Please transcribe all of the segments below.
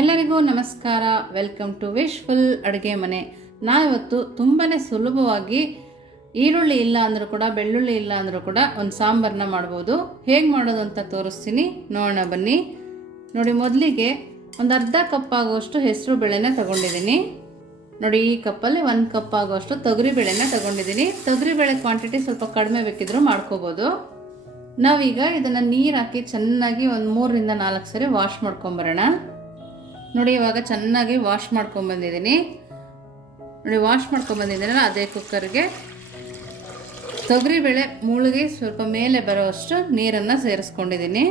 ಎಲ್ಲರಿಗೂ ನಮಸ್ಕಾರ. Welcome to wishful ಅಡುಗೆ ಮನೆ. ನಾವಿವತ್ತು ತುಂಬಾ ಸುಲಭವಾಗಿ ಈರುಳ್ಳಿ ಇಲ್ಲ ಅಂದರೂ ಕೂಡ, ಬೆಳ್ಳುಳ್ಳಿ ಇಲ್ಲ ಅಂದರೂ ಕೂಡ ಒಂದು ಸಾಂಬಾರನ್ನ ಮಾಡ್ಬೋದು. ಹೇಗೆ ಮಾಡೋದು ಅಂತ ತೋರಿಸ್ತೀನಿ, ನೋಡೋಣ ಬನ್ನಿ. ನೋಡಿ, ಮೊದಲಿಗೆ ಒಂದು ಅರ್ಧ ಕಪ್ ಆಗುವಷ್ಟು ಹೆಸರು ಬೇಳೆನ ತಗೊಂಡಿದ್ದೀನಿ. ನೋಡಿ, ಈ ಕಪ್ಪಲ್ಲಿ 1 ಕಪ್ ಆಗುವಷ್ಟು ತೊಗರಿ ಬೇಳೆನ ತಗೊಂಡಿದ್ದೀನಿ. ತೊಗರಿ ಬೇಳೆ ಕ್ವಾಂಟಿಟಿ ಸ್ವಲ್ಪ ಕಡಿಮೆ ಬೇಕಿದ್ರೂ ಮಾಡ್ಕೋಬೋದು. ನಾವೀಗ ಇದನ್ನು ನೀರು ಹಾಕಿ ಚೆನ್ನಾಗಿ ಒಂದು 3ರಿಂದ 4 ಸರಿ ವಾಶ್ ಮಾಡ್ಕೊಂಬರೋಣ. ನೋಡಿ, ಇವಾಗ ಚೆನ್ನಾಗಿ ವಾಶ್ ಮಾಡ್ಕೊಂಬಂದಿದ್ದೀನಿ. ನೋಡಿ, ವಾಶ್ ಮಾಡ್ಕೊಂಬಂದಿದ್ದೀನಲ್ಲ, ಅದೇ ಕುಕ್ಕರ್ಗೆ ತೊಗರಿಬೇಳೆ ಮುಳುಗಿ ಸ್ವಲ್ಪ ಮೇಲೆ ಬರೋಷ್ಟು ನೀರನ್ನು ಸೇರಿಸ್ಕೊಂಡಿದ್ದೀನಿ.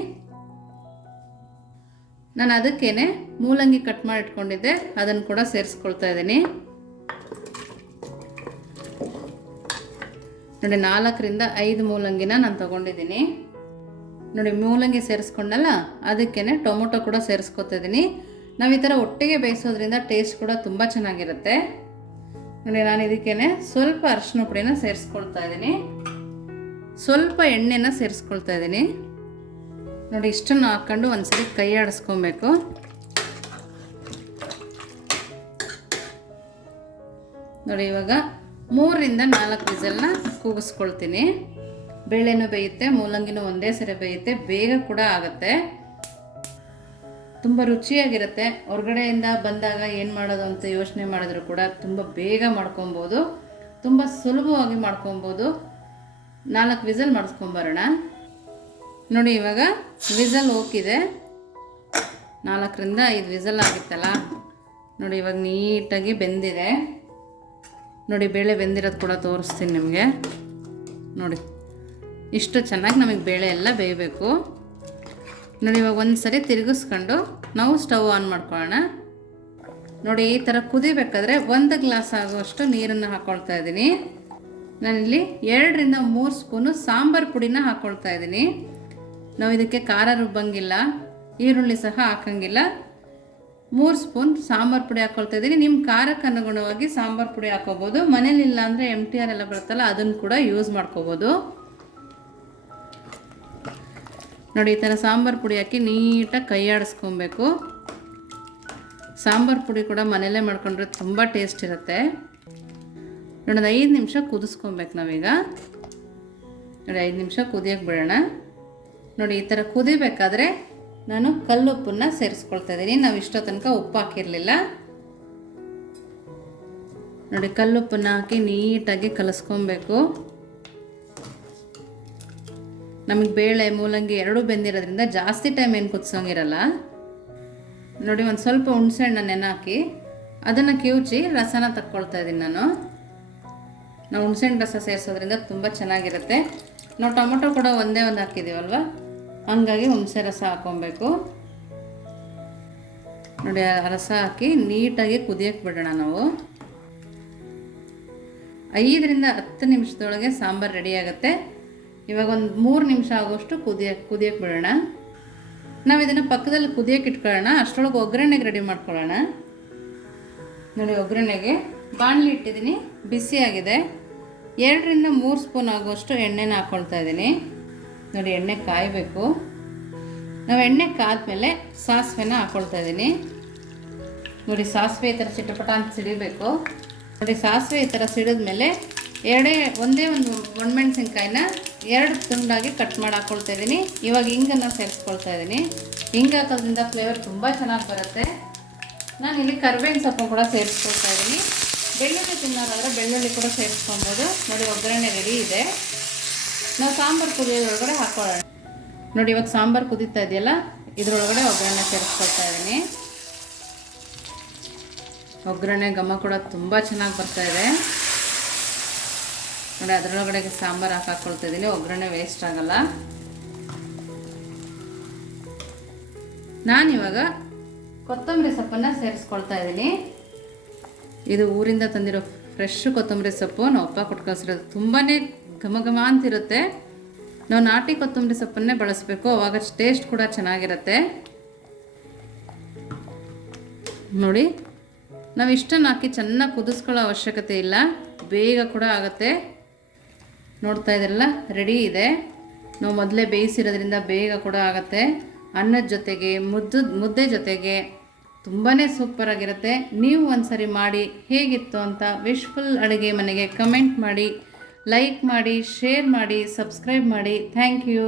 ನಾನು ಅದಕ್ಕೇನೆ ಮೂಲಂಗಿ ಕಟ್ ಮಾಡಿ ಇಟ್ಕೊಂಡಿದ್ದೆ, ಅದನ್ನು ಕೂಡ ಸೇರಿಸ್ಕೊಳ್ತಾ ಇದ್ದೀನಿ. ನೋಡಿ, 4ರಿಂದ 5 ಮೂಲಂಗಿನ ನಾನು ತಗೊಂಡಿದ್ದೀನಿ. ನೋಡಿ, ಮೂಲಂಗಿ ಸೇರಿಸ್ಕೊಂಡಲ್ಲ, ಅದಕ್ಕೇನೆ ಟೊಮೊಟೊ ಕೂಡ ಸೇರಿಸ್ಕೊತಾ ಇದ್ದೀನಿ. ನಾವು ಈ ಥರ ಒಟ್ಟಿಗೆ ಬೇಯಿಸೋದ್ರಿಂದ ಟೇಸ್ಟ್ ಕೂಡ ತುಂಬ ಚೆನ್ನಾಗಿರುತ್ತೆ. ನೋಡಿ, ನಾನು ಇದಕ್ಕೇನೆ ಸ್ವಲ್ಪ ಅರಿಶಿನ ಪುಡಿನ ಸೇರಿಸ್ಕೊಳ್ತಾ ಇದ್ದೀನಿ, ಸ್ವಲ್ಪ ಎಣ್ಣೆನ ಸೇರಿಸ್ಕೊಳ್ತಾ ಇದ್ದೀನಿ. ನೋಡಿ, ಇಷ್ಟನ್ನು ಹಾಕ್ಕೊಂಡು ಒಂದ್ಸರಿ ಕೈ ಆಡಿಸ್ಕೊಬೇಕು. ನೋಡಿ, ಇವಾಗ 3ರಿಂದ 4 ವಿಸಲ್ನ ಕೂಗಿಸ್ಕೊಳ್ತೀನಿ. ಬೇಳೆನೂ ಬೇಯುತ್ತೆ, ಮೂಲಂಗಿನೂ ಒಂದೇ ಸರಿ ಬೇಯುತ್ತೆ, ಬೇಗ ಕೂಡ ಆಗುತ್ತೆ, ತುಂಬ ರುಚಿಯಾಗಿರುತ್ತೆ. ಹೊರಗಡೆಯಿಂದ ಬಂದಾಗ ಏನು ಮಾಡೋದು ಅಂತ ಯೋಚನೆ ಮಾಡಿದ್ರು ಕೂಡ ತುಂಬ ಬೇಗ ಮಾಡ್ಕೊಬೋದು, ತುಂಬ ಸುಲಭವಾಗಿ ಮಾಡ್ಕೊಬೋದು. 4 ವಿಸಲ್ ಮಾಡಿಸ್ಕೊಂಬರೋಣ. ನೋಡಿ, ಇವಾಗ ವಿಸಲ್ ಹೋಗಿದೆ, 4ರಿಂದ 5 ವಿಸಲ್ ಆಗಿತ್ತಲ್ಲ. ನೋಡಿ, ಇವಾಗ ನೀಟಾಗಿ ಬೆಂದಿದೆ. ನೋಡಿ, ಬೇಳೆ ಬೆಂದಿರೋದು ಕೂಡ ತೋರಿಸ್ತೀನಿ ನಿಮಗೆ. ನೋಡಿ, ಇಷ್ಟು ಚೆನ್ನಾಗಿ ನಮಗೆ ಬೇಳೆ ಎಲ್ಲ ಬೇಯಬೇಕು. ನೋಡಿ, ಇವಾಗ ಒಂದು ಸರಿ ತಿರುಗಿಸ್ಕೊಂಡು ನಾವು ಸ್ಟವ್ ಆನ್ ಮಾಡ್ಕೊಳ್ಳೋಣ. ನೋಡಿ, ಈ ಥರ ಕುದಿಬೇಕಾದ್ರೆ 1 ಗ್ಲಾಸ್ ಆಗುವಷ್ಟು ನೀರನ್ನು ಹಾಕ್ಕೊಳ್ತಾ ಇದ್ದೀನಿ. ನಾನಿಲ್ಲಿ 2ರಿಂದ 3 ಸ್ಪೂನು ಸಾಂಬಾರು ಪುಡಿನ ಹಾಕ್ಕೊಳ್ತಾ ಇದ್ದೀನಿ. ನಾವು ಇದಕ್ಕೆ ಖಾರ ರುಬ್ಬಂಗಿಲ್ಲ, ಈರುಳ್ಳಿ ಸಹ ಹಾಕಂಗಿಲ್ಲ. 3 ಸ್ಪೂನ್ ಸಾಂಬಾರು ಪುಡಿ ಹಾಕ್ಕೊಳ್ತಾ ಇದ್ದೀನಿ. ನಿಮ್ಮ ಖಾರಕ್ಕೆ ಅನುಗುಣವಾಗಿ ಸಾಂಬಾರು ಪುಡಿ ಹಾಕೋಬೋದು. ಮನೇಲಿಲ್ಲ ಅಂದರೆ MTR ಎಲ್ಲ ಬರುತ್ತಲ್ಲ, ಅದನ್ನು ಕೂಡ ಯೂಸ್ ಮಾಡ್ಕೋಬೋದು. ನೋಡಿ, ಈ ಥರ ಸಾಂಬಾರು ಪುಡಿ ಹಾಕಿ ನೀಟಾಗಿ ಕೈ ಆಡಿಸ್ಕೊಬೇಕು. ಸಾಂಬಾರು ಪುಡಿ ಕೂಡ ಮನೆಯಲ್ಲೇ ಮಾಡ್ಕೊಂಡ್ರೆ ತುಂಬ ಟೇಸ್ಟ್ ಇರುತ್ತೆ. ನೋಡಿ, 5 ನಿಮಿಷ ಕುದಿಸ್ಕೊಬೇಕು ನಾವೀಗ. ನೋಡಿ, 5 ನಿಮಿಷ ಕುದಿಯೋಕ್ಕೆ ಬಿಡೋಣ. ನೋಡಿ, ಈ ಥರ ಕುದಿಬೇಕಾದ್ರೆ ನಾನು ಕಲ್ಲುಪ್ಪನ್ನು ಸೇರಿಸ್ಕೊಳ್ತಾ ಇದ್ದೀನಿ. ನಾವು ಇಷ್ಟೋ ತನಕ ಉಪ್ಪು ಹಾಕಿರಲಿಲ್ಲ. ನೋಡಿ, ಕಲ್ಲುಪ್ಪನ್ನು ಹಾಕಿ ನೀಟಾಗಿ ಕಲಿಸ್ಕೊಬೇಕು. ನಮಗೆ ಬೇಳೆ ಮೂಲಂಗಿ ಎರಡೂ ಬೆಂದಿರೋದ್ರಿಂದ ಜಾಸ್ತಿ ಟೈಮ್ ಏನು ಕುದಿಸೋಂಗಿರಲ್ಲ. ನೋಡಿ, ಒಂದು ಸ್ವಲ್ಪ ಹುಣಸೆ ಹಣ್ಣನ್ನು ನೆನೆ ಹಾಕಿ ಅದನ್ನು ಕಿವುಚಿ ರಸನ ತಕ್ಕೊಳ್ತಾ ಇದ್ದೀನಿ ನಾನು. ನಾವು ಹುಣಸೆ ಹಣ್ಣು ರಸ ಸೇರಿಸೋದ್ರಿಂದ ತುಂಬ ಚೆನ್ನಾಗಿರುತ್ತೆ. ನಾವು ಟೊಮೊಟೊ ಕೂಡ ಒಂದೇ ಒಂದು ಹಾಕಿದ್ದೀವಲ್ವ, ಹಂಗಾಗಿ ಹುಣಸೆ ರಸ ಹಾಕ್ಕೊಬೇಕು. ನೋಡಿ, ಆ ರಸ ಹಾಕಿ ನೀಟಾಗಿ ಕುದಿಯೋಕ್ಕೆ ಬಿಡೋಣ ನಾವು. 5ರಿಂದ 10 ನಿಮಿಷದೊಳಗೆ ಸಾಂಬಾರು ರೆಡಿ ಆಗುತ್ತೆ. ಇವಾಗ ಒಂದು 3 ನಿಮಿಷ ಆಗೋಷ್ಟು ಕುದಿಯೋಕ್ಕೆ ಬಿಡೋಣ. ನಾವು ಇದನ್ನು ಪಕ್ಕದಲ್ಲಿ ಕುದಿಯೋಕ್ಕೆ ಇಟ್ಕೊಳ್ಳೋಣ. ಅಷ್ಟರೊಳಗೆ ಒಗ್ಗರಣೆಗೆ ರೆಡಿ ಮಾಡ್ಕೊಳ್ಳೋಣ. ನೋಡಿ, ಒಗ್ಗರಣೆಗೆ ಬಾಣಲಿ ಇಟ್ಟಿದ್ದೀನಿ, ಬಿಸಿಯಾಗಿದೆ. 2ರಿಂದ 3 ಸ್ಪೂನ್ ಆಗುವಷ್ಟು ಎಣ್ಣೆನ ಹಾಕ್ಕೊಳ್ತಾ ಇದ್ದೀನಿ. ನೋಡಿ, ಎಣ್ಣೆ ಕಾಯಬೇಕು. ನಾವು ಎಣ್ಣೆ ಕಾದ್ಮೇಲೆ ಸಾಸಿವೆನ ಹಾಕ್ಕೊಳ್ತಾ ಇದ್ದೀನಿ. ನೋಡಿ, ಸಾಸಿವೆ ಈ ಥರ ಚಿಟಪಟ ಅಂತ ಸಿಡಿಬೇಕು. ನೋಡಿ, ಸಾಸಿವೆ ಈ ಥರ ಸಿಡಿದ್ಮೇಲೆ ಒಂದೇ ಒಂದು ಒಣಮೆಣಸಿನ್ಕಾಯಿನ 2 ತುಂಡಾಗಿ ಕಟ್ ಮಾಡಿ ಹಾಕ್ಕೊಳ್ತಾ ಇದ್ದೀನಿ. ಇವಾಗ ಹಿಂಗನ್ನು ಸೇರಿಸ್ಕೊಳ್ತಾ ಇದ್ದೀನಿ. ಹಿಂಗೆ ಹಾಕೋದ್ರಿಂದ ಫ್ಲೇವರ್ ತುಂಬ ಚೆನ್ನಾಗಿ ಬರುತ್ತೆ. ನಾನು ಇಲ್ಲಿ ಕರಿಬೇವಿನ ಸೊಪ್ಪು ಕೂಡ ಸೇರಿಸ್ಕೊಳ್ತಾ ಇದ್ದೀನಿ. ಬೆಳ್ಳುಳ್ಳಿ ತಿನ್ನೋದಾದರೆ ಬೆಳ್ಳುಳ್ಳಿ ಕೂಡ ಸೇರಿಸ್ಕೊಬೋದು. ನೋಡಿ, ಒಗ್ಗರಣೆ ರೆಡಿ ಇದೆ. ನಾವು ಸಾಂಬಾರು ಕುದಿಯೋದ್ರೊಳಗಡೆ ಹಾಕ್ಕೊಳ್ಳೋಣ. ನೋಡಿ, ಇವಾಗ ಸಾಂಬಾರು ಕುದೀತಾ ಇದೆಯಲ್ಲ, ಇದರೊಳಗಡೆ ಒಗ್ಗರಣೆ ಸೇರಿಸ್ಕೊಳ್ತಾ ಇದ್ದೀನಿ. ಒಗ್ಗರಣೆ ಘಮ ಕೂಡ ತುಂಬ ಚೆನ್ನಾಗಿ ಬರ್ತಾಯಿದೆ. ನೋಡಿ, ಅದರೊಳಗಡೆ ಸಾಂಬಾರು ಹಾಕ್ಕೊಳ್ತಾ ಇದ್ದೀನಿ. ಒಗ್ಗರಣೆ ವೇಸ್ಟ್ ಆಗಲ್ಲ. ನಾನಿವಾಗ ಕೊತ್ತಂಬರಿ ಸೊಪ್ಪನ್ನು ಸೇರಿಸ್ಕೊಳ್ತಾ ಇದ್ದೀನಿ. ಇದು ಊರಿಂದ ತಂದಿರೋ ಫ್ರೆಶ್ ಕೊತ್ತಂಬರಿ ಸೊಪ್ಪು. ನಾವು ಅಪ್ಪ ಕೊಟ್ಟು ಕಳಿಸಿರೋದು. ತುಂಬಾ ಘಮ ಅಂತಿರುತ್ತೆ. ನಾವು ನಾಟಿ ಕೊತ್ತಂಬರಿ ಸೊಪ್ಪನ್ನೇ ಬಳಸಬೇಕು, ಅವಾಗ ಟೇಸ್ಟ್ ಕೂಡ ಚೆನ್ನಾಗಿರುತ್ತೆ. ನೋಡಿ, ನಾವು ಇಷ್ಟನ್ನು ಹಾಕಿ ಚೆನ್ನಾಗಿ ಕುದಿಸ್ಕೊಳ್ಳೋ ಅವಶ್ಯಕತೆ ಇಲ್ಲ, ಬೇಗ ಕೂಡ ಆಗುತ್ತೆ. ನೋಡ್ತಾ ಇದ್ರಲ್ಲ, ರೆಡಿ ಇದೆ. ನಾವು ಮೊದಲೇ ಬೇಯಿಸಿರೋದ್ರಿಂದ ಬೇಗ ಕೂಡ ಆಗುತ್ತೆ. ಅನ್ನದ ಜೊತೆಗೆ ಮುದ್ದೆ ಜೊತೆಗೆ ತುಂಬಾ ಸೂಪರಾಗಿರುತ್ತೆ. ನೀವು ಒಂದ್ಸರಿ ಮಾಡಿ ಹೇಗಿತ್ತು ಅಂತ ವಿಶ್ಫುಲ್ ಅಡುಗೆ ಮನೆಗೆ ಕಮೆಂಟ್ ಮಾಡಿ, ಲೈಕ್ ಮಾಡಿ, ಶೇರ್ ಮಾಡಿ, ಸಬ್ಸ್ಕ್ರೈಬ್ ಮಾಡಿ. Thank you.